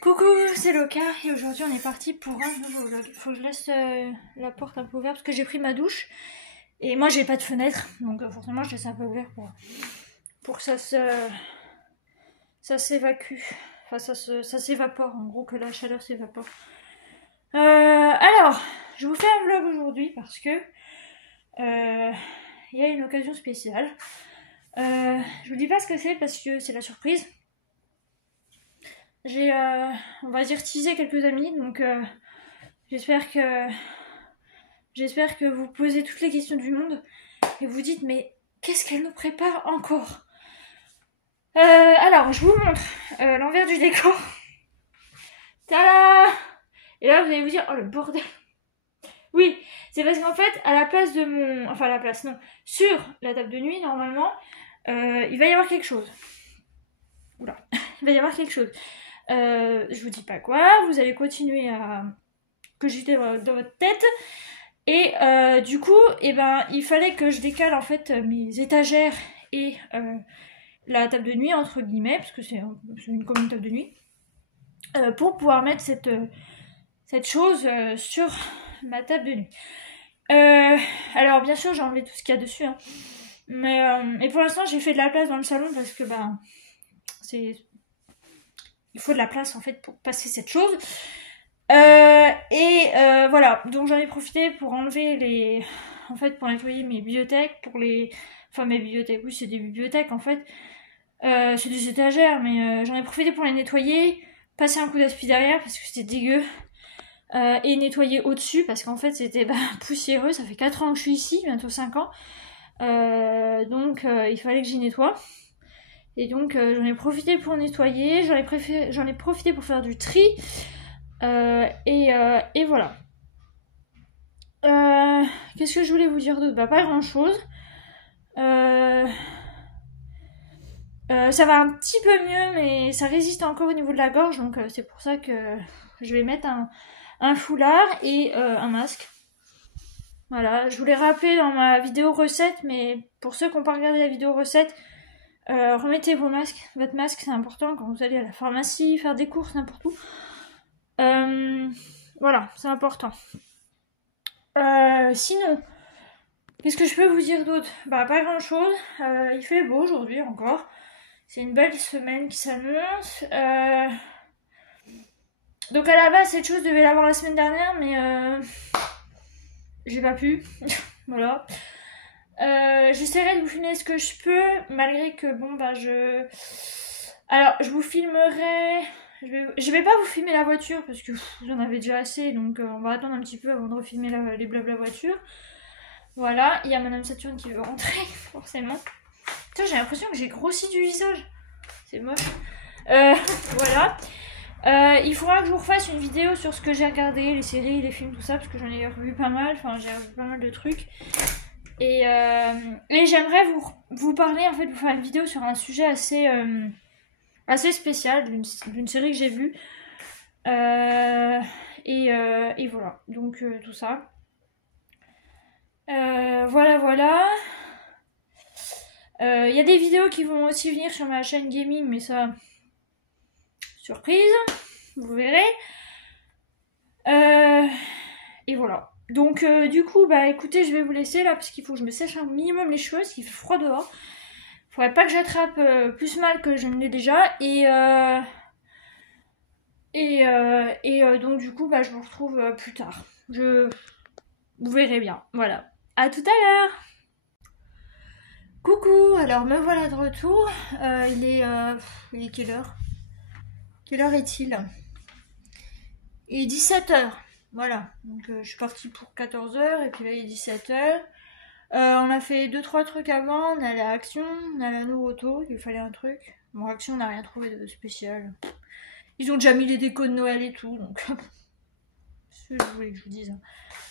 Coucou, c'est Loka et aujourd'hui on est parti pour un nouveau vlog. Faut que je laisse la porte un peu ouverte parce que j'ai pris ma douche et moi j'ai pas de fenêtre donc forcément je laisse un peu ouvert pour que ça s'évacue, enfin ça s'évapore en gros, que la chaleur s'évapore. Alors, je vous fais un vlog aujourd'hui parce que il y a une occasion spéciale. Je vous dis pas ce que c'est parce que c'est la surprise. J'ai, on va dire, teasé quelques amis, donc j'espère que vous posez toutes les questions du monde et vous dites mais qu'est-ce qu'elle nous prépare encore? Alors, je vous montre l'envers du décor. Tada! Et là, vous allez vous dire, oh le bordel! Oui, c'est parce qu'en fait, à la place de mon... Enfin, à la place, non. Sur la table de nuit, normalement, il va y avoir quelque chose. Oula, il va y avoir quelque chose. Je vous dis pas quoi, vous allez continuer à cogiter dans votre tête. Et du coup, il fallait que je décale en fait mes étagères et la table de nuit, entre guillemets, parce que c'est comme une table de nuit, pour pouvoir mettre cette chose sur ma table de nuit. Alors bien sûr, j'ai enlevé tout ce qu'il y a dessus, hein. Mais pour l'instant, j'ai fait de la place dans le salon parce que il faut de la place en fait pour passer cette chose. Voilà, donc j'en ai profité pour enlever pour nettoyer mes bibliothèques, mes bibliothèques, oui c'est des bibliothèques en fait, c'est des étagères, mais j'en ai profité pour les nettoyer, passer un coup d'aspi derrière parce que c'était dégueu, et nettoyer au-dessus parce qu'en fait c'était poussiéreux, ça fait 4 ans que je suis ici, bientôt 5 ans, donc il fallait que j'y nettoie. Et donc j'en ai profité pour nettoyer, j'en ai profité pour faire du tri, et voilà. Qu'est-ce que je voulais vous dire d'autre? Pas grand chose. Ça va un petit peu mieux, mais ça résiste encore au niveau de la gorge, donc c'est pour ça que je vais mettre un foulard et un masque. Voilà, je vous l'ai rappelé dans ma vidéo recette, mais pour ceux qui n'ont pas regardé la vidéo recette, remettez votre masque, c'est important quand vous allez à la pharmacie, faire des courses, n'importe où. Voilà, c'est important. Sinon, qu'est-ce que je peux vous dire d'autre? Pas grand chose. Il fait beau aujourd'hui encore. C'est une belle semaine qui s'annonce. Donc à la base, cette chose devait l'avoir la semaine dernière, mais j'ai pas pu. Voilà. J'essaierai de vous filmer ce que je peux, malgré que Alors, je vous filmerai... Je vais pas vous filmer la voiture, parce que j'en avais déjà assez, donc on va attendre un petit peu avant de refilmer les blabla voitures. Voilà, il y a Madame Saturne qui veut rentrer, forcément. Putain, j'ai l'impression que j'ai grossi du visage. C'est moche. Voilà. Il faudra que je vous refasse une vidéo sur ce que j'ai regardé, les séries, les films, tout ça, parce que j'en ai revu pas mal, j'ai revu pas mal de trucs. Et j'aimerais vous parler, en fait, vous faire une vidéo sur un sujet assez spécial d'une série que j'ai vue. Et voilà, donc tout ça. Voilà. Il y a des vidéos qui vont aussi venir sur ma chaîne gaming, mais ça, surprise, vous verrez. Et voilà. Donc du coup, écoutez, je vais vous laisser là parce qu'il faut que je me sèche un minimum les cheveux parce qu'il fait froid dehors. Faudrait pas que j'attrape plus mal que je ne l'ai déjà. Donc du coup, je vous retrouve plus tard. Vous verrez bien. Voilà. À tout à l'heure. Coucou, alors me voilà de retour. Il est quelle heure? Quelle heure est-il? Il est 17h. Voilà, donc je suis partie pour 14h et puis là il est 17h. On a fait 2-3 trucs avant, on est allé à Action, on est allé à Nouroto, il fallait un truc. Bon, Action, on n'a rien trouvé de spécial. Ils ont déjà mis les décos de Noël et tout, donc ce que je voulais que je vous dise,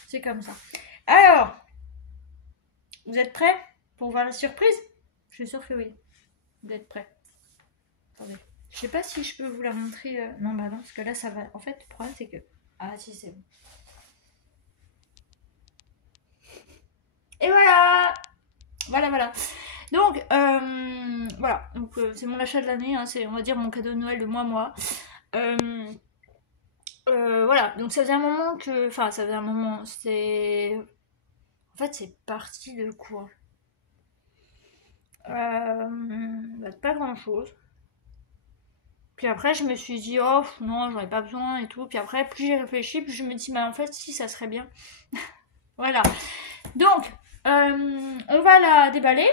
c'est comme ça. Alors, vous êtes prêts pour voir la surprise? Je suis sûre que oui. Vous êtes prêts? Attendez. Je sais pas si je peux vous la montrer. Non, non, parce que là ça va. En fait, le problème c'est que. Ah, si, c'est bon. Et voilà! Voilà. Donc, voilà. Donc, c'est mon achat de l'année. Hein, c'est, on va dire, mon cadeau de Noël de moi. Voilà, donc ça faisait un moment que... Enfin, ça faisait un moment, c'était... En fait, c'est parti de quoi? Pas grand-chose. Puis après, je me suis dit, oh non, j'en ai pas besoin et tout. Puis après, plus j'ai réfléchi, plus je me dis, bah en fait, si, ça serait bien. Voilà. Donc, on va la déballer.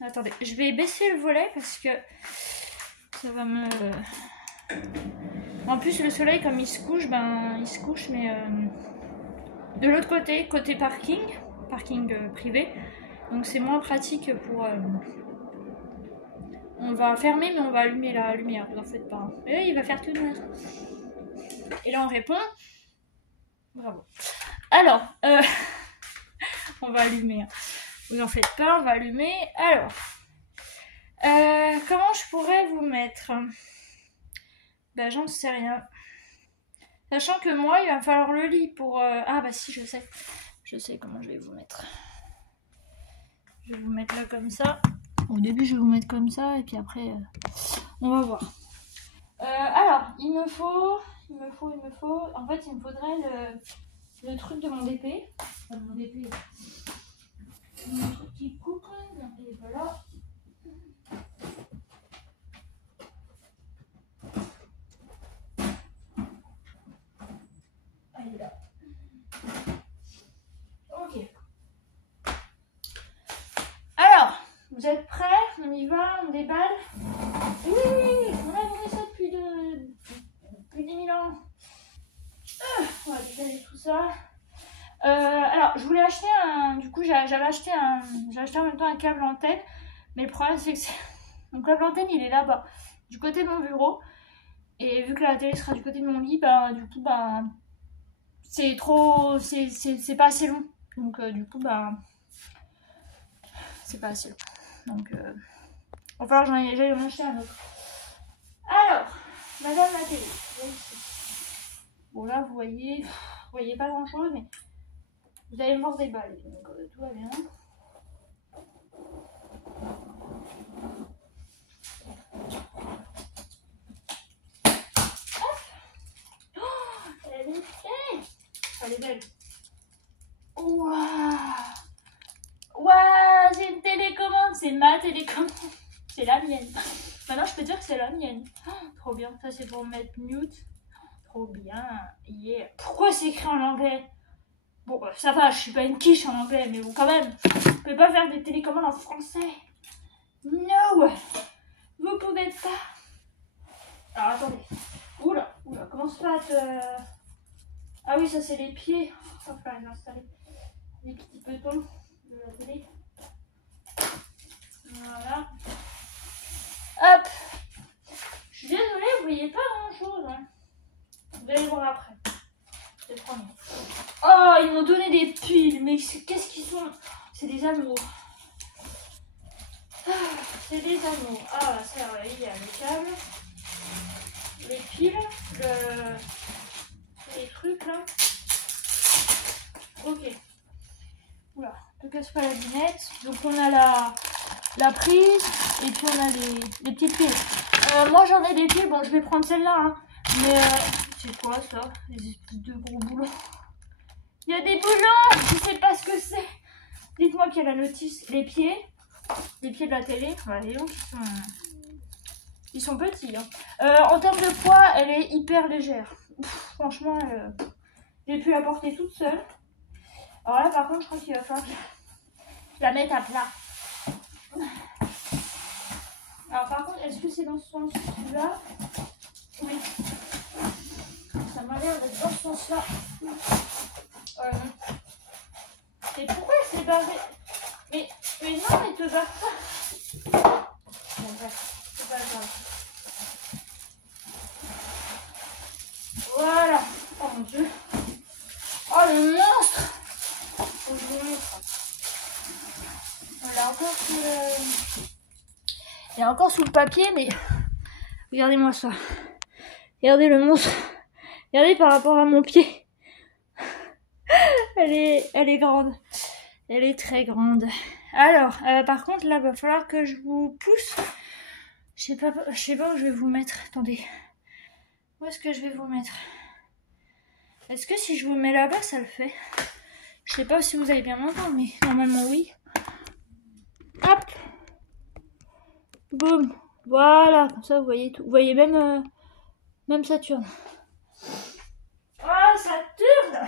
Attendez, je vais baisser le volet parce que ça va me... En plus, le soleil, comme il se couche, mais de l'autre côté, côté parking privé. Donc c'est moins pratique pour... On va fermer, mais on va allumer la lumière, vous en faites pas. Et là, il va faire tout noir. Et là, on répond. Bravo. Alors, on va allumer. Vous en faites pas, on va allumer. Alors, comment je pourrais vous mettre? Bah, j'en sais rien. Sachant que moi, il va me falloir le lit pour... Ah bah si, je sais. Je sais comment je vais vous mettre. Je vais vous mettre là comme ça. Au début, je vais vous mettre comme ça, et puis après, on va voir. Alors, il me faut... En fait, il me faudrait le truc de mon DP. Enfin, mon DP. Mon truc qui coupe, et voilà. Elle est là. Ok. Alors, vous êtes prêts? On y va, on déballe. Oui, on a fait ça depuis 10 000 ans. On va déballer tout ça. Alors, je voulais acheter un... Du coup, j'avais acheté en même temps un câble antenne. Mais le problème, c'est que mon câble antenne, il est là-bas, du côté de mon bureau. Et vu que la télé sera du côté de mon lit, bah, du coup, bah... C'est trop... C'est pas assez long. Donc, du coup, bah... C'est pas assez long. Donc, il va falloir que j'aille en acheter un autre. Alors, madame la télé. Bon, là, vous voyez pas grand-chose, mais... Vous allez me voir déballer, donc tout va bien. Oh, elle est belle. Elle est belle. Waouh. Waouh, c'est une télécommande, c'est ma télécommande. C'est la mienne. Maintenant, je peux dire que c'est la mienne. Oh, trop bien. Ça, c'est pour mettre mute. Trop bien. Yeah. Pourquoi c'est écrit en anglais? Bon, ça va, je suis pas une quiche en anglais, mais bon, quand même. Vous pouvez pas faire des télécommandes en français. No. Vous pouvez pas. Alors, attendez. Oula, commence pas à te... Ah oui, ça, c'est les pieds. Il va falloir les installer. Les petits petons de la télé. Voilà. Hop. Je suis désolée, vous voyez pas grand-chose. Hein. Vous allez voir après. C'est promis. Oh, ils m'ont donné des piles. Mais qu'est-ce qu'ils sont? C'est des amours. C'est des amours. Ah, ça, il y a le câble. Les piles. Les trucs, là. Ok. Oula, ne casse pas la lunette. Donc, on a la prise. Et puis, on a les petites piles. Moi, j'en ai des piles. Bon, je vais prendre celle-là. Hein. Mais, c'est quoi, ça? Des espèces de gros boulons. Il y a des boulons. Je sais pas ce que c'est. Dites-moi qu'il y a la notice. Les pieds de la télé. Voilà, les ils sont petits. Hein. En termes de poids, elle est hyper légère. Franchement, j'ai pu la porter toute seule. Alors là, par contre, je crois qu'il va falloir que je la mette à plat. Alors par contre, est-ce que c'est dans ce sens-là? Oui. Ça m'a l'air d'être dans ce sens-là. Et pourquoi elle s'est barrée? Mais non, mais te barre pas. Bon, bref, c'est pas grave. Voilà. Oh mon dieu. Oh le monstre. Faut que je vous montre. Elle est encore sous le papier, mais regardez-moi ça. Regardez le monstre. Regardez par rapport à mon pied. Elle est grande. Elle est très grande. Alors, par contre, là, il va falloir que je vous pousse. Je sais pas où je vais vous mettre. Attendez. Où est-ce que je vais vous mettre? Est-ce que si je vous mets là-bas, ça le fait? Je sais pas si vous allez bien m'entendre, mais normalement oui. Hop. Boum. Voilà, comme ça vous voyez tout. Vous voyez même, même Saturne. Oh, Saturne!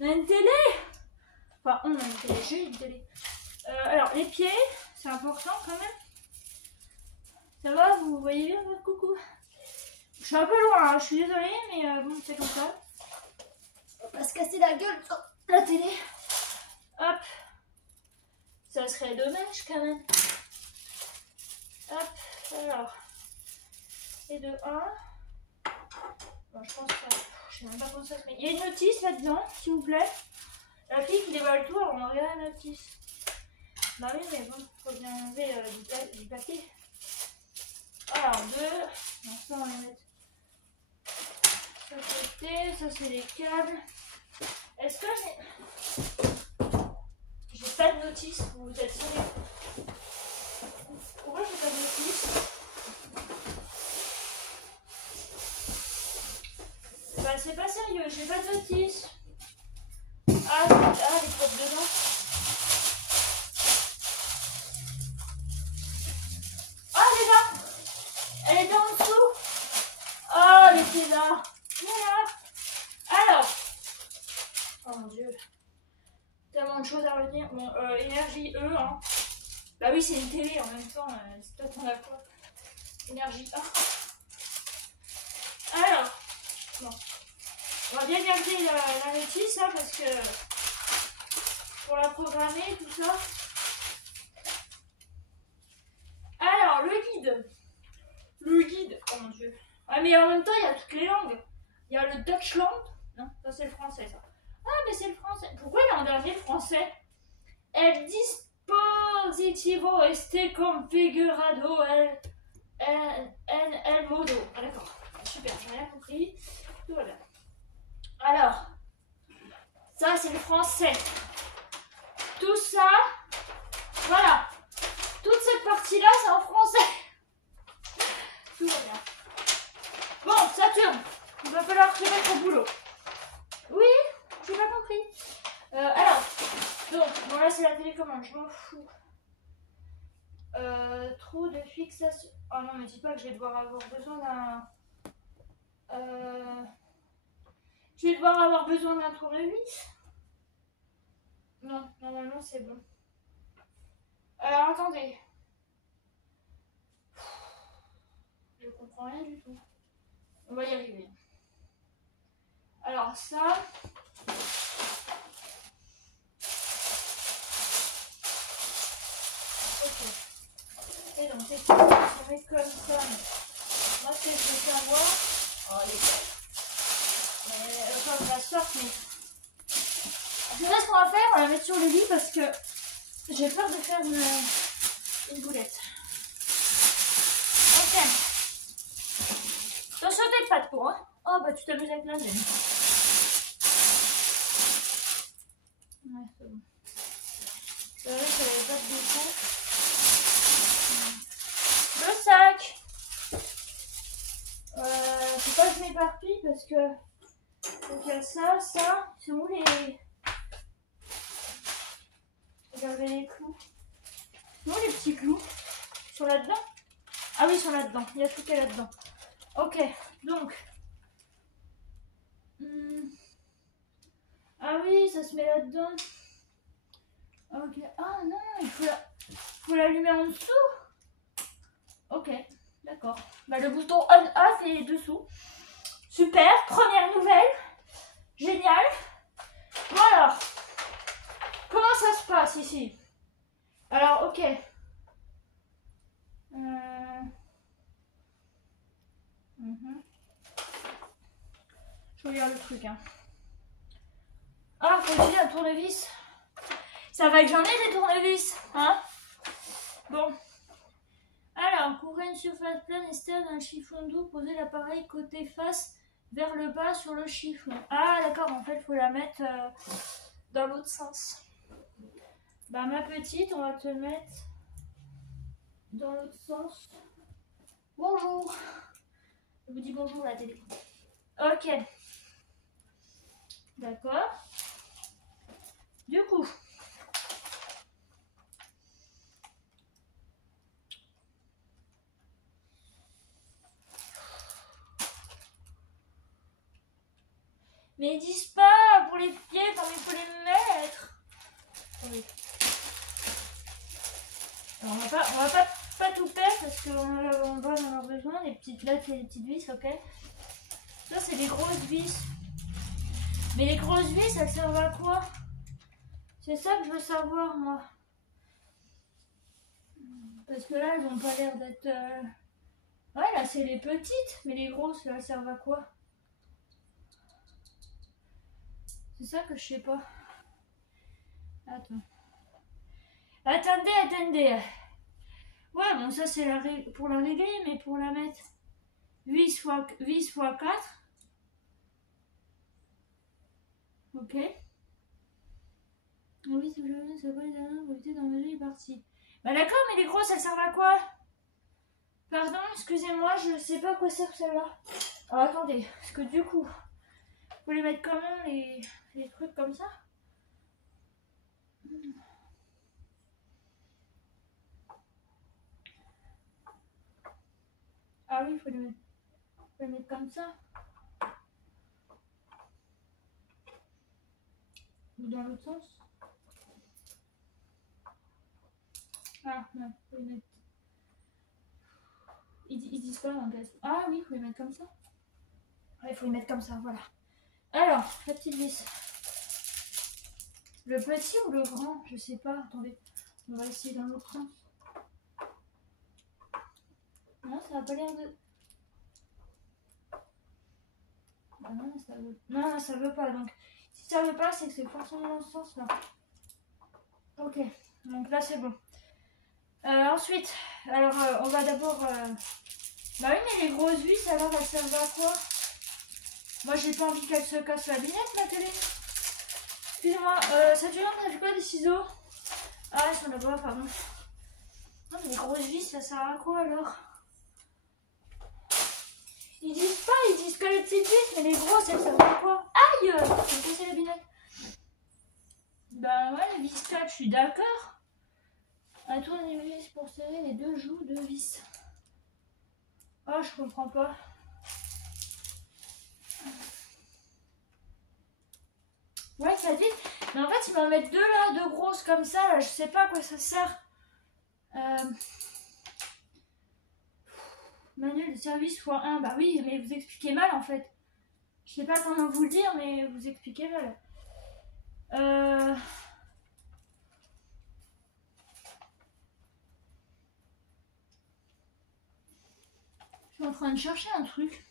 On a une télé! Enfin, on a une télé, j'ai une télé. Alors, les pieds, c'est important quand même. Ça va, vous voyez bien votre coucou? Je suis un peu loin, hein, je suis désolée, mais bon, c'est comme ça. On va se casser la gueule sur la télé. Hop. Ça serait dommage quand même. Hop, alors. Et de 1. Bon, je pense que je sais même pas comment ça se met. Il y a une notice là-dedans, s'il vous plaît. La fille qui déballe tout, alors on regarde la notice. Bah oui, mais bon, faut bien enlever du papier. Alors, 2. Non, ça, on va les mettre. Ça, côté, ça, c'est les câbles. Est-ce que j'ai pas de notice? Vous êtes sérieux? Pourquoi j'ai pas de notice? Bah, c'est pas sérieux, j'ai pas de notice. Ah, les propres dedans. Ah, elle est là! Elle est en dessous! Ah, elle était là! Voilà! Alors! Oh mon dieu! Tellement de choses à retenir. Bon, énergie E, hein. Bah oui, c'est une télé en même temps. C'est toi qu'on a quoi? Énergie A. Alors, bon. On va bien garder la notice, hein, parce que pour la programmer, tout ça. Alors, le guide. Le guide. Oh mon dieu. Ah, mais en même temps, il y a toutes les langues. Il y a le Deutschland. Non, ça c'est le français, ça. Ah, mais c'est le français. Pourquoi il y a un dernier français? El dispositivo este configurado el modo. Ah, d'accord. Super, j'ai rien compris. Tout va bien. Alors, ça c'est le français. Tout ça, voilà. Toute cette partie-là, c'est en français. Tout va bien. Bon, Saturne, il va falloir se mettre au boulot. Oui, j'ai pas compris. Alors, donc, bon là c'est la télécommande, je m'en fous. Trou de fixation. Oh non, me dis pas que je vais devoir avoir besoin d'un... Je vais devoir avoir besoin d'un tournevis. Non, normalement c'est bon. Alors attendez. Je comprends rien du tout. On va y arriver. Alors ça... Ok. Et donc c'est ça, on met comme ça. Moi ce que je vais faire voir... Oh les gars. Comme la sorte, mais... Je sais ce qu'on va faire, on va la mettre sur le lit parce que j'ai peur de faire une boulette. Ok. Attention tes pattes pour, hein. Oh bah tu t'amuses avec l'Indien. Ouais, c'est bon. C'est vrai que j'avais pas de dessin. Le sac. Faut pas que je m'éparpille parce que... Donc il y a ça, ça. C'est où les... Regardez les clous. Non, les petits clous. Ils sont là-dedans? Ah oui, ils sont là-dedans. Il y a tout qui est là-dedans. Ok, donc. Ah oui, ça se met là-dedans. Ok. Ah non, il faut l'allumer en dessous. Ok, d'accord. Bah, le bouton on-off est dessous. Super, première nouvelle. Génial. Bon alors, comment ça se passe ici? Alors, ok. Je regarde le truc, hein. Ah, faut utiliser un tournevis. Ça va que j'en ai des tournevis, hein. Bon. Alors, couvrez une surface plane et stable d'un chiffon doux, posez l'appareil côté face vers le bas sur le chiffon. Ah, d'accord, en fait, il faut la mettre dans l'autre sens. Bah, ma petite, on va te mettre dans l'autre sens. Bonjour. Je vous dis bonjour la télé. Ok. D'accord. Du coup. Mais ils disent pas pour les pieds comme il faut les mettre. Oui. Alors, on va pas tout perdre parce qu'on va en avoir besoin. Les petites, là, c'est les petites vis, ok. Ça, c'est les grosses vis. Mais les grosses vis, elles servent à quoi? C'est ça que je veux savoir, moi. Parce que là, elles ont pas l'air d'être... Ouais, là, c'est les petites. Mais les grosses, là, elles servent à quoi? C'est ça que je sais pas. Attends. Attendez. Ouais, bon, ça, c'est pour la régler, mais pour la mettre... vis fois 4. Ok. Oui, c'est le ça va les dernières pour éviter d'enlever les parties. Bah d'accord, mais les grosses, elles servent à quoi? Pardon, excusez-moi, je sais pas à quoi sert celle-là. Alors attendez, parce que du coup, faut les mettre comment les trucs comme ça? Ah oui, faut les mettre comme ça. Ou dans l'autre sens. Ah non, faut les mettre. Ils disent pas dans le Ah oui, faut les mettre comme ça. Ouais, il faut les mettre comme ça, voilà. Alors, la petite vis. Le petit ou le grand? Je sais pas, attendez. On va essayer dans l'autre sens. Non, ça n'a pas l'air de... Ah non, ça veut... Non, ça veut pas. Donc, si ça veut pas, c'est que c'est forcément dans ce sens-là. Ok, donc là, c'est bon. Ensuite, alors, on va d'abord... Bah oui, mais les grosses vis, alors, elles servent à quoi? Moi, j'ai pas envie qu'elle se casse la binette, ma télé. Excusez-moi, ça tu on a vu quoi, des ciseaux? Ah, ils sont là-bas, pardon. Non, mais les grosses vis, ça sert à quoi, alors? Ils disent pas, ils disent que les petites vis, mais les grosses, elles servent à quoi? Aïe! Ça me cassait la binette. Bah ouais, les vis 4, je suis d'accord. Un tournevis pour serrer les deux joues de vis. Oh, je comprends pas. Ouais, ça dit. Mais en fait, ils m'en mettent deux là, deux grosses comme ça. Là, je sais pas à quoi ça sert. Manuel de service x1. Bah oui, mais vous expliquez mal en fait. Je sais pas comment vous le dire, mais vous expliquez mal. Je suis en train de chercher un truc.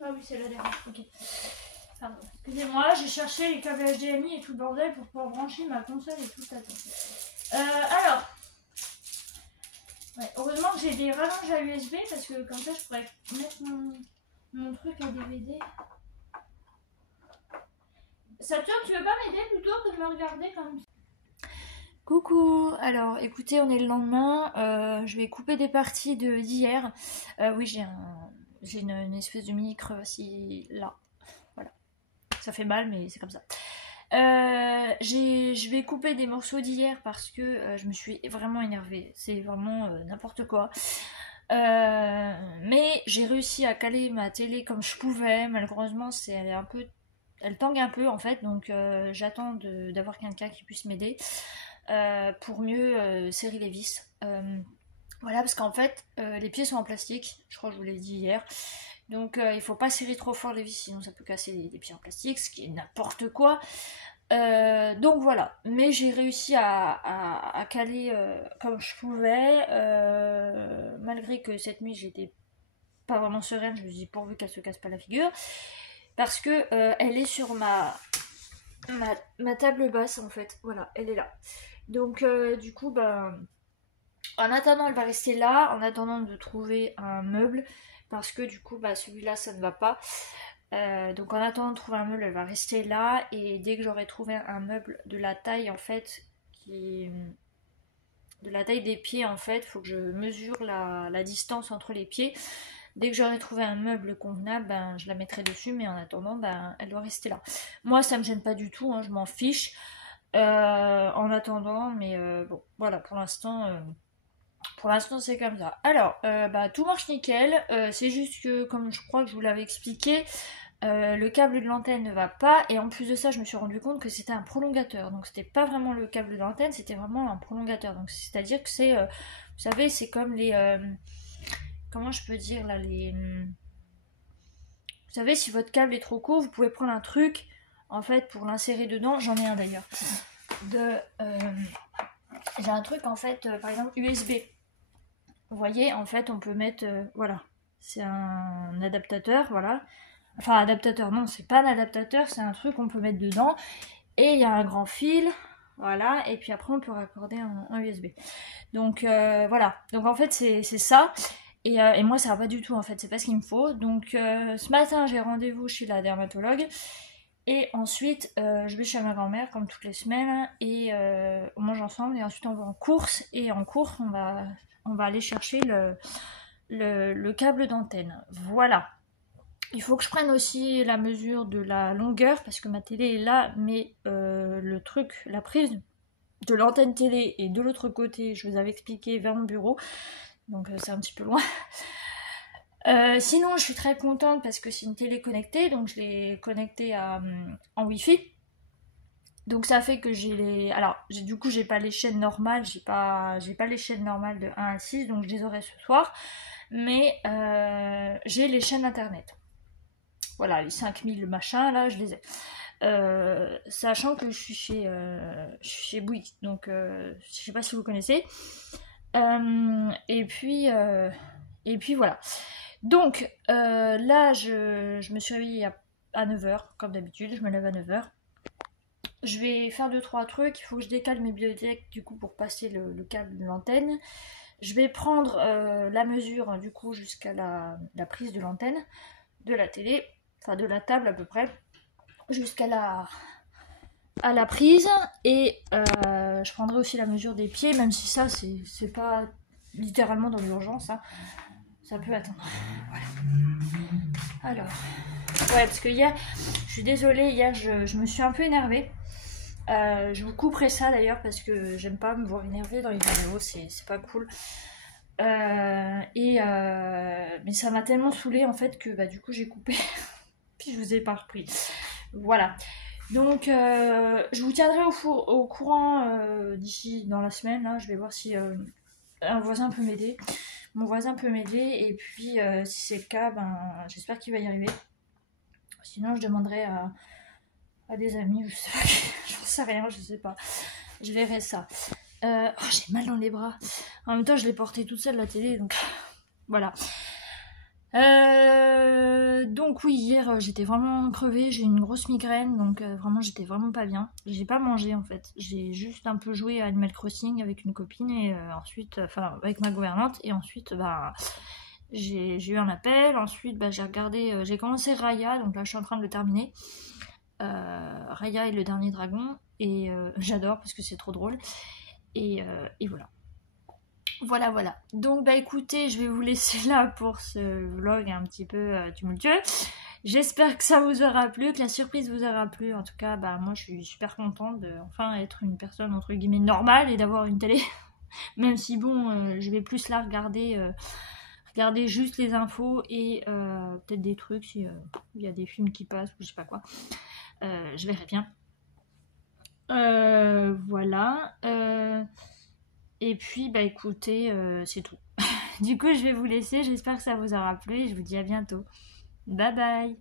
Ah oui, c'est la dernière. Ok. Pardon. Excusez-moi, j'ai cherché les câbles HDMI et tout le bordel pour pouvoir brancher ma console et tout ça. Alors. Ouais, heureusement que j'ai des rallonges à USB parce que comme ça je pourrais mettre mon truc à DVD. Saturne, tu veux pas m'aider plutôt que de me regarder comme ça? Coucou, alors écoutez, on est le lendemain, je vais couper des parties d'hier. Oui, j'ai une espèce de mini creux ici, là, voilà. Ça fait mal, mais c'est comme ça. Je vais couper des morceaux d'hier parce que je me suis vraiment énervée. C'est vraiment n'importe quoi. Mais j'ai réussi à caler ma télé comme je pouvais. Malheureusement, elle tangue un peu en fait, donc j'attends d'avoir quelqu'un qui puisse m'aider pour mieux serrer les vis. Voilà, parce qu'en fait, les pieds sont en plastique, je crois que je vous l'ai dit hier. Donc il faut pas serrer trop fort les vis, sinon ça peut casser les pieds en plastique, ce qui est n'importe quoi. Donc voilà, mais j'ai réussi à caler comme je pouvais, malgré que cette nuit j'étais pas vraiment sereine, je me suis dit pourvu qu'elle se casse pas la figure, parce que elle est sur ma table basse en fait, voilà, elle est là. Donc du coup, ben, en attendant elle va rester là, en attendant de trouver un meuble, parce que du coup, bah, celui-là ça ne va pas. Donc en attendant de trouver un meuble, elle va rester là, et dès que j'aurai trouvé un meuble de la taille en fait de la taille des pieds en fait. Il faut que je mesure la distance entre les pieds. Dès que j'aurai trouvé un meuble convenable, ben, je la mettrai dessus, mais en attendant, ben, elle doit rester là. Moi, ça me gêne pas du tout, hein, je m'en fiche. En attendant, mais bon, voilà, pour l'instant, c'est comme ça. Alors, bah, tout marche nickel. C'est juste que, comme je crois que je vous l'avais expliqué, le câble de l'antenne ne va pas. Et en plus de ça, je me suis rendu compte que c'était un prolongateur. Donc, c'était pas vraiment le câble de l'antenne, c'était vraiment un prolongateur. Donc, c'est-à-dire que c'est, vous savez, c'est comme les... comment je peux dire là, les... Vous savez, si votre câble est trop court, vous pouvez prendre un truc, en fait, pour l'insérer dedans. J'en ai un d'ailleurs. J'ai un truc, en fait, par exemple, USB. Vous voyez, en fait, on peut mettre... voilà. C'est un adaptateur, voilà. Enfin, adaptateur, non, c'est pas un adaptateur, c'est un truc qu'on peut mettre dedans. Et il y a un grand fil, voilà. Et puis après, on peut raccorder un USB. Donc, voilà. Donc, en fait, c'est ça. Et moi, ça va pas du tout, en fait. C'est pas ce qu'il me faut. Donc, ce matin, j'ai rendez-vous chez la dermatologue. Et ensuite, je vais chez ma grand-mère, comme toutes les semaines. Et on mange ensemble. Et ensuite, on va en course. Et en course, on va aller chercher le câble d'antenne. Voilà. Il faut que je prenne aussi la mesure de la longueur. Parce que ma télé est là. Mais le truc, la prise de l'antenne télé est de l'autre côté. Je vous avais expliqué vers mon bureau. Donc c'est un petit peu loin. Sinon, je suis très contente parce que c'est une télé connectée, donc je l'ai connectée en Wi-Fi. Donc ça fait que j'ai les... Alors, du coup, j'ai pas les chaînes normales, j'ai pas les chaînes normales de 1 à 6, donc je les aurai ce soir. Mais j'ai les chaînes internet. Voilà, les 5000 machin, là, je les ai. Sachant que je suis chez Bouygues, donc je sais pas si vous connaissez. Et puis voilà. Donc là je me suis réveillée à 9h comme d'habitude, je me lève à 9h. Je vais faire 2-3 trucs, il faut que je décale mes bibliothèques du coup pour passer le câble de l'antenne. Je vais prendre la mesure du coup jusqu'à la prise de l'antenne de la télé, enfin de la table à peu près, jusqu'à la prise. Et je prendrai aussi la mesure des pieds, même si ça c'est pas littéralement dans l'urgence, hein. Ça peut attendre. Voilà. Alors, ouais, parce que hier, je suis désolée, hier je me suis un peu énervée. Je vous couperai ça d'ailleurs parce que j'aime pas me voir énervée dans les vidéos, c'est pas cool. Mais ça m'a tellement saoulée en fait que bah, du coup j'ai coupé. Puis je vous ai pas repris. Voilà. Donc je vous tiendrai au courant d'ici dans la semaine. Là, je vais voir si un voisin peut m'aider. Mon voisin peut m'aider. Et puis si c'est le cas, ben, j'espère qu'il va y arriver. Sinon je demanderai à des amis. Je sais pas. J'en sais rien, je sais pas. Je verrai ça. Oh, j'ai mal dans les bras. En même temps je l'ai porté toute seule la télé. Donc voilà. Donc oui, hier j'étais vraiment crevée, j'ai eu une grosse migraine, donc vraiment j'étais vraiment pas bien. J'ai pas mangé en fait, j'ai juste un peu joué à Animal Crossing avec une copine et ensuite, enfin avec ma gouvernante, et ensuite bah j'ai eu un appel, ensuite bah, j'ai regardé, j'ai commencé Raya, donc là je suis en train de le terminer. Raya et le dernier dragon, et j'adore parce que c'est trop drôle, et voilà. Voilà. Donc bah écoutez, je vais vous laisser là pour ce vlog un petit peu tumultueux. J'espère que ça vous aura plu, que la surprise vous aura plu. En tout cas, bah moi je suis super contente de enfin être une personne entre guillemets normale et d'avoir une télé. Même si bon, je vais plus là regarder juste les infos et peut-être des trucs si il y a des films qui passent ou je sais pas quoi. Je verrai bien. Voilà. Et puis, bah écoutez, c'est tout. Du coup, je vais vous laisser. J'espère que ça vous aura plu et je vous dis à bientôt. Bye bye!